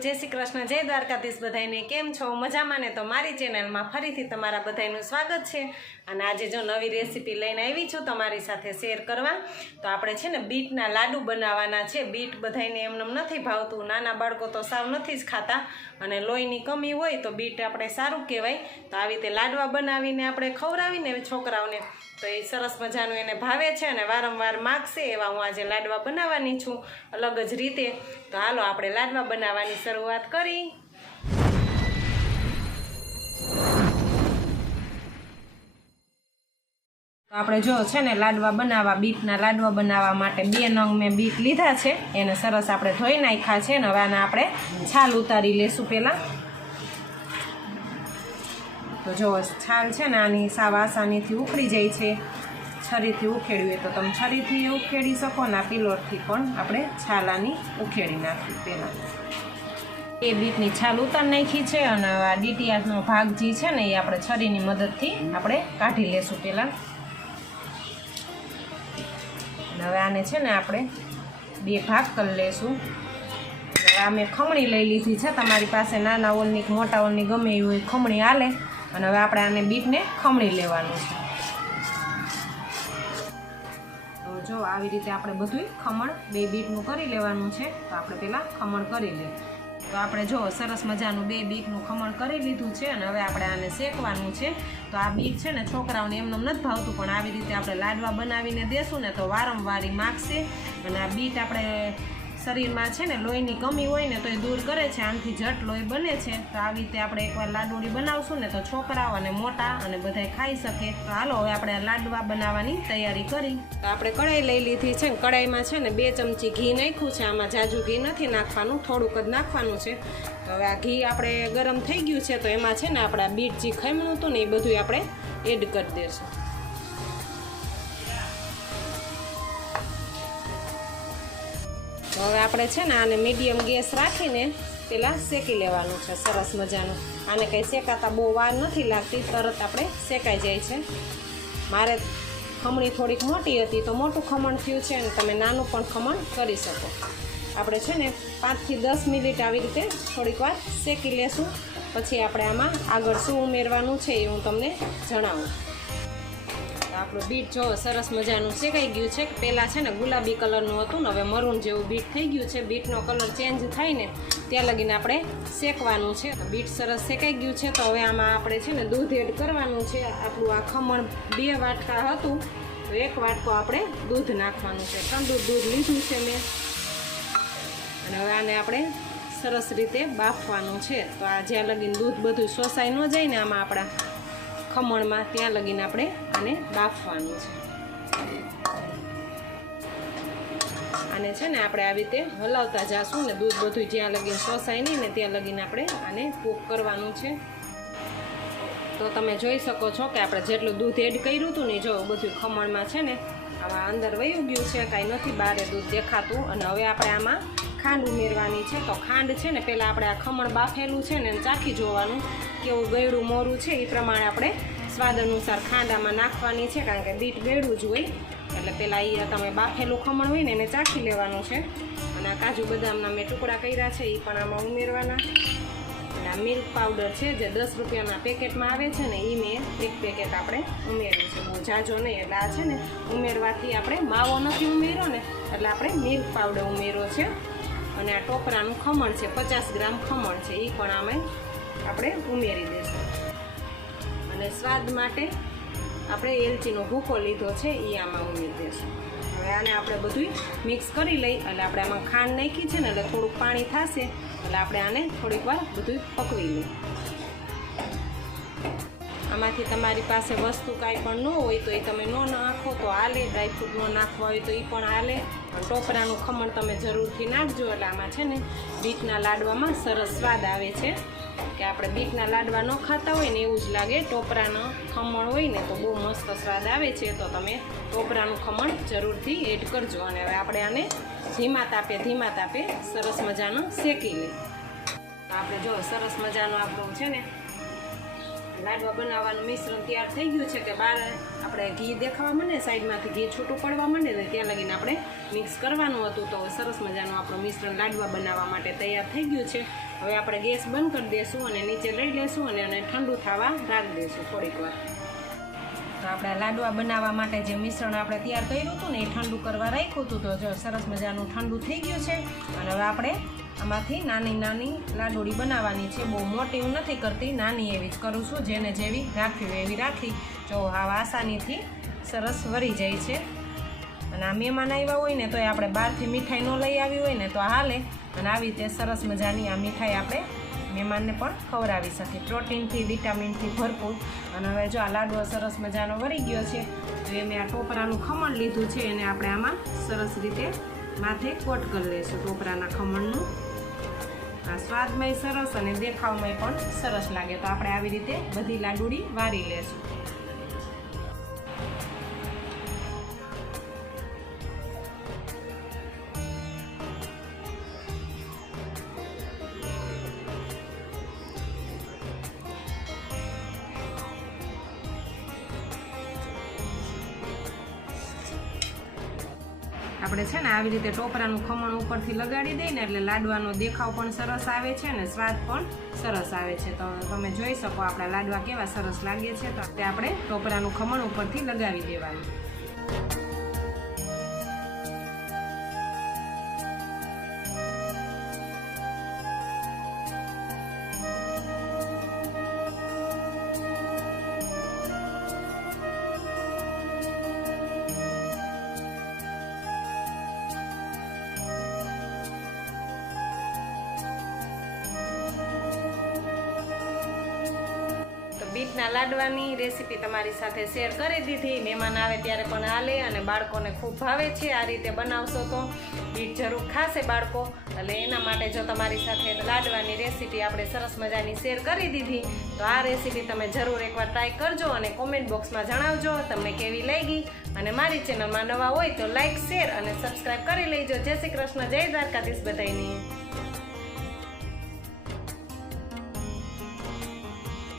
जय श्री कृष्ण, जय द्वारकाधीश। बधाईने केम छो? मजामां ने? तो मारी चेनलमां फरीथी तमारा बधाईनुं स्वागत छे। अने आजे जो नवी रेसिपी लईने आवी छुं तमारी साथे शेर करवा। तो आपणे छे ने बीटना लाडू बनाववाना छे। बीट बधाईने एमनेम नथी भावतुं, नाना बाळको तो साव नथी ज खाता अने लोहीनी कमी होय तो बीट आपणे सारुं कहेवाय। तो आवी रीते लाडवा बनावीने आपणे खवरावीने छोकराओने तो ये सरस मजानुं एने भावे छे अने वारंवार मागशे एवा हूँ आज लाडवा बनाववानी छूं अलग ज रीते। तो हालो आपणे लाडवा बनाववानी शरूआत करी। तो आपणे जो छे ने लाडवा बनावा बीटना लाडवा बनावा माटे 2 नंग में बीट लीधा छे, एने सरस आपणे धोई नाख्या छे। हवे आने आपणे छाल उतारी लेशुं पहेला। तो जो छाल है ने आनी साव आसानीथी उखड़ी जाए छे। छरीथी उखेड़वी तो तमे छरीथी उखेड़ी सको ने पीलोरथी पण आपणे छाल आनी उखेड़ी नाखी। पहेला ए बीटनी छाल उतार नाखी छे अने आ डीटीआरनो भाग जे छे ने ए आपणे छरीनी मददथी आपणे काढी लेशुं। पहेला हवे आने छे ने आपणे 2 भाग कर लेशुं। आ मैं खमणी लई लीधी छे, तमारी पासे नाना ओलनी मोटा ओलनी गमे एवी होय खमणी आले। अने हवे आपणे आने बीटने खमणी लेवानुं छे। तो जो आवी रीते आपणे बधुंय खमण 2 बीटनुं करी लेवानुं छे। तो आपणे पहेला खमण करी ले। तो आपणे जो सरस मजानुं 2 बीटनुं खमण करी लीधुं छे अने हवे आपणे आने शेकवानुं छे। तो आ बीट छे ने छोकराओने एमनेम नथी भावतुं, पण आवी रीते आपणे लाडवा बनावीने देशुं ने तो वारंवार मागशे। अने आ बीट आपणे शरीर में है लोहीनी कमी होय ने तो दूर करे छे, आमथी झट लोही बने छे। तो आ रीते आपणे एकवार लाडोड़ी बनावशुं ने तो छोकराओ अने मोटा अने बधाय खाई सके। तो हालो हवे आपणे लाडवा बनाववानी तैयारी करी। तो आपणे कढ़ाई लई लीधी छे। कढ़ाई में छे ने 2 चमची घी नाख्युं छे। आमां जाजू घी नथी नाखवानुं, थोड़ुंक ज नाखवानुं छे। तो हवे आ घी आपणे गरम थई गयुं छे तो एमां छे ने आपणे बीट जे खमण्युं हतुं ने ए बधुंय आपणे एड करी देशुं। तो हवे आपणे छे ने आने मीडियम गैस राखीने पेला शेकी लेवानुं छे सरस मजानुं। आने कई शेकाता बहू वार नथी लागती, तरत आपणे शेकाई जाय छे। मारे खमणी थोड़ीक मोटी हती तो मोटुं खमण थयुं छे अने तमे नानुं पण खमण करी शको। आपणे छे ने 5 થી 10 मिनिट आवी रीते थोड़ीक वार शेकी लेशुं। पछी आपणे आमां आगळ शुं उमेरवानुं छे ए हुं तमने जणावुं। आपणो बीट जो सरस मजानुं शेकाई गयुं छे। पहेला छे ने गुलाबी कलरनुं हतुं ने हवे मरून जेवुं बीट थई गयुं छे। बीटनो कलर चेन्ज थाय ने त्यां लगीने आपणे शेकवानुं छे। बीट सरस शेकाई गयुं छे। तो हवे आमां आपणे छे ने दूध एड करवानुं छे। आपणुं आ खमण 2 वाटका हतुं तो 1 वाटको आपणे दूध नाखवानुं छे। ठंडु दूध लीधुं छे मैं अने हवे आने आपणे सरस रीते बाफवानुं छे। तो आ ज्यां लगीने दूध बधुं शोषाई न जाय ने आमां आपणा खमणमां त्यां लगीने आपणे आने बाफवानुं छे। आने छे ने आपणे आवी रीते हलावता जाशुं ने दूध बधुं ज्यां लगीने शोषाय नहीं ने त्यां लगीने आपणे आने कूक करवानुं छे। तो तमे जोई शको छो के आपणे जेटલું दूध एड कर्युं हतुं ने जो बधुं खमणमां छे ने आमां अंदर वही गयुं छे, कांई नथी बारे दूध देखातुं। अने हवे आपणे आमां खांड उमेरवानी छे। तो खांड छे ने पहेला आपणे आ खमण बाफेલું छे ने चाखी जोवानुं केवुं गळ्युं मोरुं छे ए प्रमाणे आपणे स्वाद अनुसार खांड आमां नाखवानी छे, कारण के बीट गळ्युं ज होय એટલે પેલા એ તમે બાફેલું ખમણ હોય ને એને ચાખી લેવાનું છે। અને આ કાજુ બદામના મેં ટુકડા કર્યા છે એ પણ આમાં ઉમેરવાના। અને આ મિલ્ક પાવડર છે જે 10 રૂપિયાના પેકેટમાં આવે છે ને એ મેં 1 પેકેટ આપણે ઉમેર્યું છે, બહુ જાજો નહીં। એટલે આ છે ને ઉમેરવાથી આપણે માવો નથી ઉમેર્યો ને એટલે આપણે મિલ્ક પાવડર ઉમેર્યો છે। અને આ ટોપરાનું ખમણ છે 50 ગ્રામ ખમણ છે એ પણ આમે આપણે ઉમેરી દઈશું। અને સ્વાદ માટે આપણે એલચીનો ભૂકો લીધો છે એ આમાં ઉમેરી દઈશું। હવે આને આપણે બધું મિક્સ કરી લઈ એટલે આપણે આમાં ખાંડ નાખી છે ને એટલે થોડુંક પાણી થશે એટલે આપણે આને થોડીક વાર બધું પકવી લઈએ। આમાંથી તમારી પાસે વસ્તુ કાંઈ પણ ન હોય તો એ તમે ન નાખો તો હાલે, ડ્રાયફ્રૂટ ન નાખવા હોય તો એ પણ હાલે। પણ ટોપરાનું ખમણ તમે જરૂરથી નાખજો એટલે આમાં છે ને બીટના લાડવામાં સરસ સ્વાદ આવે છે। કે આપણે બીટના લાડવા ન ખાતા હોય ને એવું જ લાગે। ટોપરાનું ખમણ હોય ને તો બહુ મસ્ત સ્વાદ આવે છે। તો તમે ટોપરાનું ખમણ જરૂરથી એડ કરજો। અને હવે આપણે આને ધીમા તાપે સરસ મજાનું શેકી લઈએ। આપણે જો સરસ મજાનું આપણું છે ને લાડવા બનાવવાનું મિશ્રણ તૈયાર થઈ ગયું છે કે બહાર આપણે ઘી દેખાવા માંડે, સાઈડમાંથી ઘી છૂટું પડવા માંડે ને ત્યાં લગીને આપણે મિક્સ કરવાનું હતું। તો સરસ મજાનું આપણું મિશ્રણ લાડવા બનાવવા માટે તૈયાર થઈ ગયું છે। હવે આપણે ગેસ બંધ કરી દઈશું અને નીચે લઈ લેશું અને એને ઠંડુ થવા રાખી દઈશું થોડીક વાર. તો આપણે લાડવા બનાવવા માટે જે મિશ્રણ આપણે તૈયાર કર્યું હતું ને એ ઠંડુ કરવા રાખ્યું હતું. તો જો સરસ મજાનું ઠંડુ થઈ ગયું છે અને હવે આપણે આમાંથી નાની નાની લાડુડી બનાવવાની છે. બહુ મોટી હું નથી કરતી, નાની એવી જ કરું છું. જેને જેવી રાખવી હોય એવી રાખી. જો આવા આસાનીથી સરસ વળી જાય છે. અને આ મહેમાન આવ્યા હોય ને તો આપણે બહારથી મીઠાઈ ન લઈ આવી હોય ને તો હાલે. અને આવી રીતે સરસ મજાની આ મીઠાઈ આપણે મહેમાનને પણ ખવડાવી શકીએ. પ્રોટીનથી વિટામિનથી ભરપૂર. અને હવે જો આ લાડવો સરસ મજાનો વળી ગયો છે તો એ મેં આ ટોપરાનું ખમણ લીધું છે એને આપણે આમાં સરસ રીતે માથે કોટ કરી લઈશું ટોપરાના ખમણનું. આ સ્વાદમાંય સરસ અને દેખાવમાંય પણ સરસ લાગે. તો આપણે આવી રીતે બધી લાડુડી વારી લેશું. આપણે છે ને આવી રીતે ટોપરાનું ખમણ ઉપરથી લગાડી દઈએ ને એટલે લાડવાનો દેખાવ પણ સરસ આવે છે અને સ્વાદ પણ સરસ આવે છે. તો તમે જોઈ શકો આપણા લાડવા કેવા સરસ લાગે છે. તો તે આપણે ટોપરાનું ખમણ ઉપરથી લગાવી દેવાનું. બીટના લાડવાની રેસીપી તમારી સાથે શેર કરી દીધી. મહેમાન આવે ત્યારે પણ હાલે અને બાળકોને ખૂબ ભાવે છે. આ રીતે બનાવશો તો બીટ જરૂર ખાશે બાળકો. એટલે એના માટે જો તમારી સાથે લાડવાની રેસીપી આપણે સરસ મજાની શેર કરી દીધી તો આ રેસીપી તમે જરૂર એકવાર ટ્રાય કરજો અને કોમેન્ટ બોક્સમાં જણાવજો તમને કેવી લાગી. અને મારી ચેનલમાં નવા હોય તો લાઈક, શેર અને સબસ્ક્રાઈબ કરી લેજો. જય શ્રી કૃષ્ણ, જય દ્વારકાધીશ બધાયની.